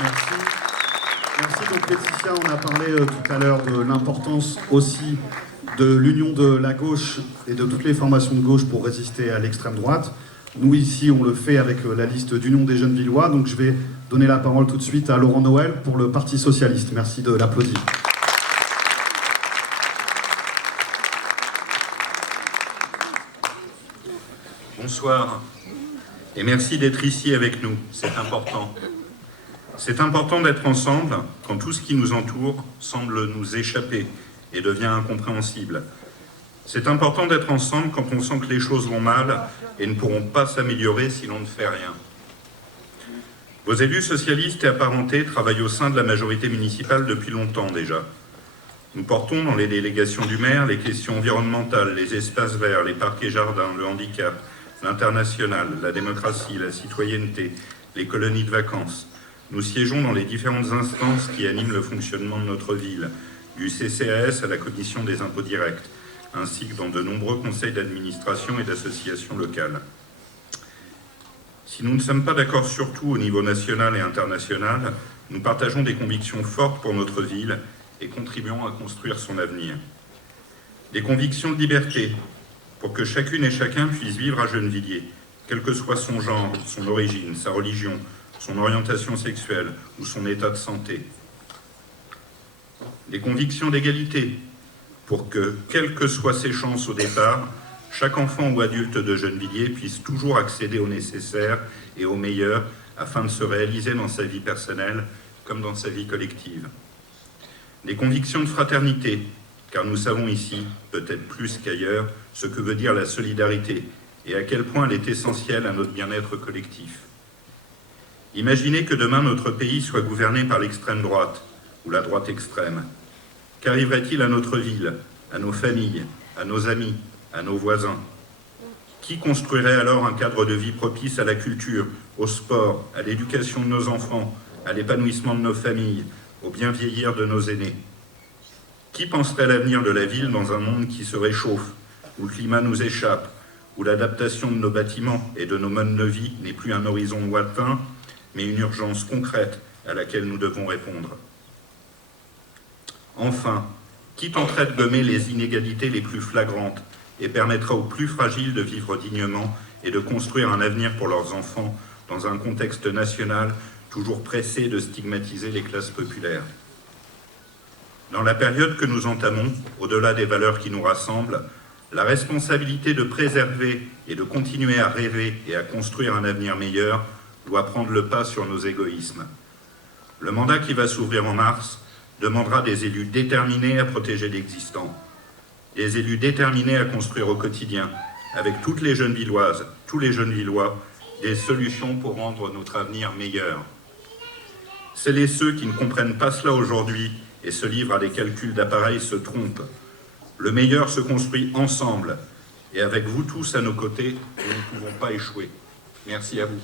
Merci. Merci. Donc Laetitia, on a parlé tout à l'heure de l'importance aussi de l'union de la gauche et de toutes les formations de gauche pour résister à l'extrême droite. Nous ici, on le fait avec la liste d'Union des jeunes Lillois. Donc je vais donner la parole tout de suite à Laurent Noël pour le Parti socialiste. Merci de l'applaudir. Bonsoir et merci d'être ici avec nous, c'est important. C'est important d'être ensemble quand tout ce qui nous entoure semble nous échapper et devient incompréhensible. C'est important d'être ensemble quand on sent que les choses vont mal et ne pourront pas s'améliorer si l'on ne fait rien. Vos élus socialistes et apparentés travaillent au sein de la majorité municipale depuis longtemps déjà. Nous portons dans les délégations du maire les questions environnementales, les espaces verts, les parcs et jardins, le handicap, l'international, la démocratie, la citoyenneté, les colonies de vacances. Nous siégeons dans les différentes instances qui animent le fonctionnement de notre ville, du CCAS à la Commission des impôts directs, ainsi que dans de nombreux conseils d'administration et d'associations locales. Si nous ne sommes pas d'accord sur tout au niveau national et international, nous partageons des convictions fortes pour notre ville et contribuons à construire son avenir. Des convictions de liberté, pour que chacune et chacun puisse vivre à Gennevilliers, quel que soit son genre, son origine, sa religion, son orientation sexuelle ou son état de santé. Des convictions d'égalité, pour que, quelles que soient ses chances au départ, chaque enfant ou adulte de Gennevilliers puisse toujours accéder au nécessaire et au meilleur afin de se réaliser dans sa vie personnelle comme dans sa vie collective. Des convictions de fraternité, car nous savons ici, peut-être plus qu'ailleurs, ce que veut dire la solidarité et à quel point elle est essentielle à notre bien-être collectif. Imaginez que demain notre pays soit gouverné par l'extrême droite ou la droite extrême. Qu'arriverait-il à notre ville, à nos familles, à nos amis, à nos voisins? Qui construirait alors un cadre de vie propice à la culture, au sport, à l'éducation de nos enfants, à l'épanouissement de nos familles, au bien vieillir de nos aînés? Qui penserait l'avenir de la ville dans un monde qui se réchauffe, où le climat nous échappe, où l'adaptation de nos bâtiments et de nos modes de vie n'est plus un horizon lointain, mais une urgence concrète à laquelle nous devons répondre? Enfin, qui tenterait de gommer les inégalités les plus flagrantes et permettra aux plus fragiles de vivre dignement et de construire un avenir pour leurs enfants dans un contexte national toujours pressé de stigmatiser les classes populaires? Dans la période que nous entamons, au-delà des valeurs qui nous rassemblent, la responsabilité de préserver et de continuer à rêver et à construire un avenir meilleur doit prendre le pas sur nos égoïsmes. Le mandat qui va s'ouvrir en mars demandera des élus déterminés à protéger l'existant, des élus déterminés à construire au quotidien, avec toutes les jeunes Villoises, tous les jeunes Villois, des solutions pour rendre notre avenir meilleur. Celles et ceux qui ne comprennent pas cela aujourd'hui et se livrent à des calculs d'appareil se trompent. Le meilleur se construit ensemble, et avec vous tous à nos côtés, nous ne pouvons pas échouer. Merci à vous.